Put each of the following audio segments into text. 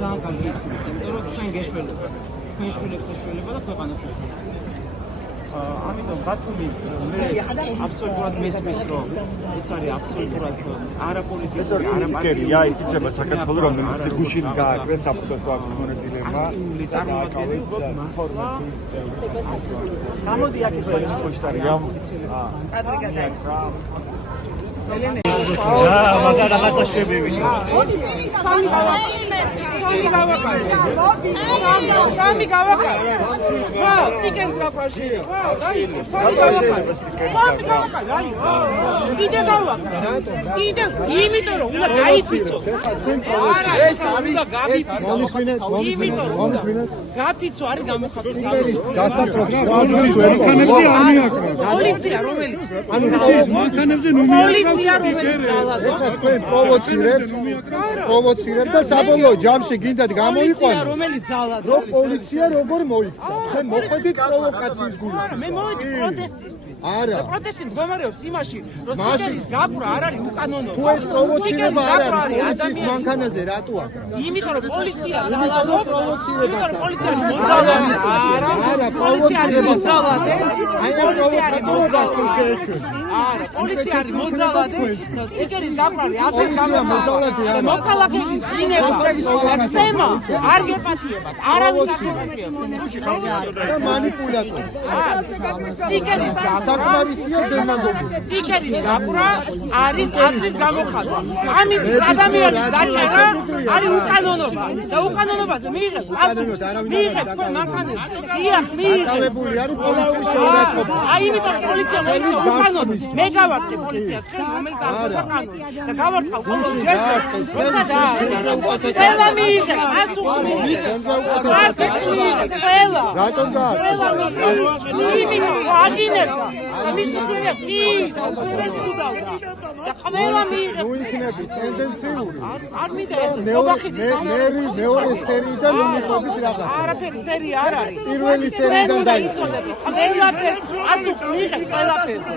ძალიან კარგი იქნება, იმიტომ რომ თქვენ გეშველება, თქვენ შვილებს ეშველება და ქვეყანას ეშველება. ამიტომ ბათუმი მე აბსოლუტურად მესმის რომ ეს არის აბსოლუტურად არაპოლიტიკური, არაპარტიული იქნება საქართველოს რომელიც გუშინ გააკრეს საფრთხეს ვაქვს მონაწილეებმა წარმოადგენს გამოდი აქ პოშტარია მაგა რაღაცა შემევიდა სამი გავაკეთე. რა, სტიკერს გაფაში. კიდე გავაკეთე. კიდე, იმიტომ რომ უნდა გაიფიცო. არა, ეს უნდა გაიფიცო. იმიტომ რომ გაფიცო არის გამოხატვის თავისი. მანქანებზე არ მიაკრა. პოლიცია რომელიც მანქანებზე ნუ პოლიცია რომელიც ძალადო. თქვენ პროვოცირებთ და საბოლოო ჯამში გინდათ გამოიყვანოთ. რომელიც ძალადო. რომ პოლიცია როგორ მოიქცა? თქვენ მოხედით პროვოკაციის გულს. არა, მე მოვედი პროტესტისთვის. არა. პროტესტი მდგომარეობს იმაში, რომ სტიკერის გაფრა არ არის უკანონო. თუ ეს პროვოცირება არ არის პოლიციის მანქანაზე რატო აკრა? იმიტომ რომ პოლიცია ძალადობს. იმიტომ რომ პოლიცია მოძალადე. არა, პოლიცია არის მოძალადე. აი ეს პროვოკატორს შეეშვენ. არა, პოლიცია არის მოძალადე. სტიკერის გაფრა არის მოძალადე არა. მოქალაქეების გინება და ცემა არ გეპატიებათ. არავის არ გეპატიებათ. და მანიპულატორი. სტიკერის საკმარისია დემაგოგი. სტიკერის გაფრა არის აზრის გამოხატვა. ამის ადამიანის დაჭერა არის უკანონობა და უკანონობაზე მიიღებს პასუხს. მიიღებს თქვენ მანქანას. დიახ, მიიღებს. დაკავებული არის პოლიციის შეურაცხყოფა. აი იმიტომ პოლიცია მოიწევს უკანონოს. მე გავარდე პოლიციას ხელი რომელიც არ ყოფა კანონს და გავარდხავ ყოველ ჯერს როცა და ყველა მიიღებს პასუხს მიიღებს ყველა რატომ გააკეთა? იმიტომ აგინებდა ამის უყურებია კი უყურებდა და ყველა მიიღებს ნუ იქნები ტენდენციური. არ მიდაეცო ობახიძე მეორე სერიიდან მიიღებით რაღაც. არაფერი სერია არ არის პირველი სერიიდან დაიწყო. ყველაფერს პასუხს მიიღებს ყველაფერზე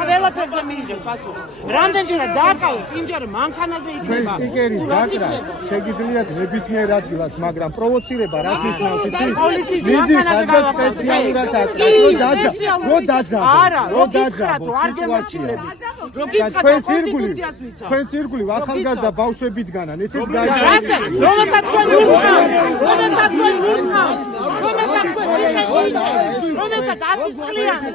ყველაფერზე მიიღებს პასუხს რამდენჯერად დააკავე იმჯერ მანქანაზე იქნება სტიკერის გაკრა შეგიძლიათ ნებისმიერ ადგილას, მაგრამ პროვოცირება რაც ნიშნავს იცით? პოლიციის მანქანაზე გავაკეთე სპეციალურად აკრა. რო დაძაბ. არა, რო გითხრათ, რომ არ გემორჩილებით. რო გითხრათ, რომ კონსტიტუციას ვიცავ. თქვენ ირგვლივ ახალგაზრდა ბავშვებიდგანან, ესეც გაიგეთ. რაცა, რომელსაც თქვენ ურთავს, რომელსაც თქვენ ურთავს, რომელსაც თქვენ ციხეში, რომელსაც 100 წლიანი.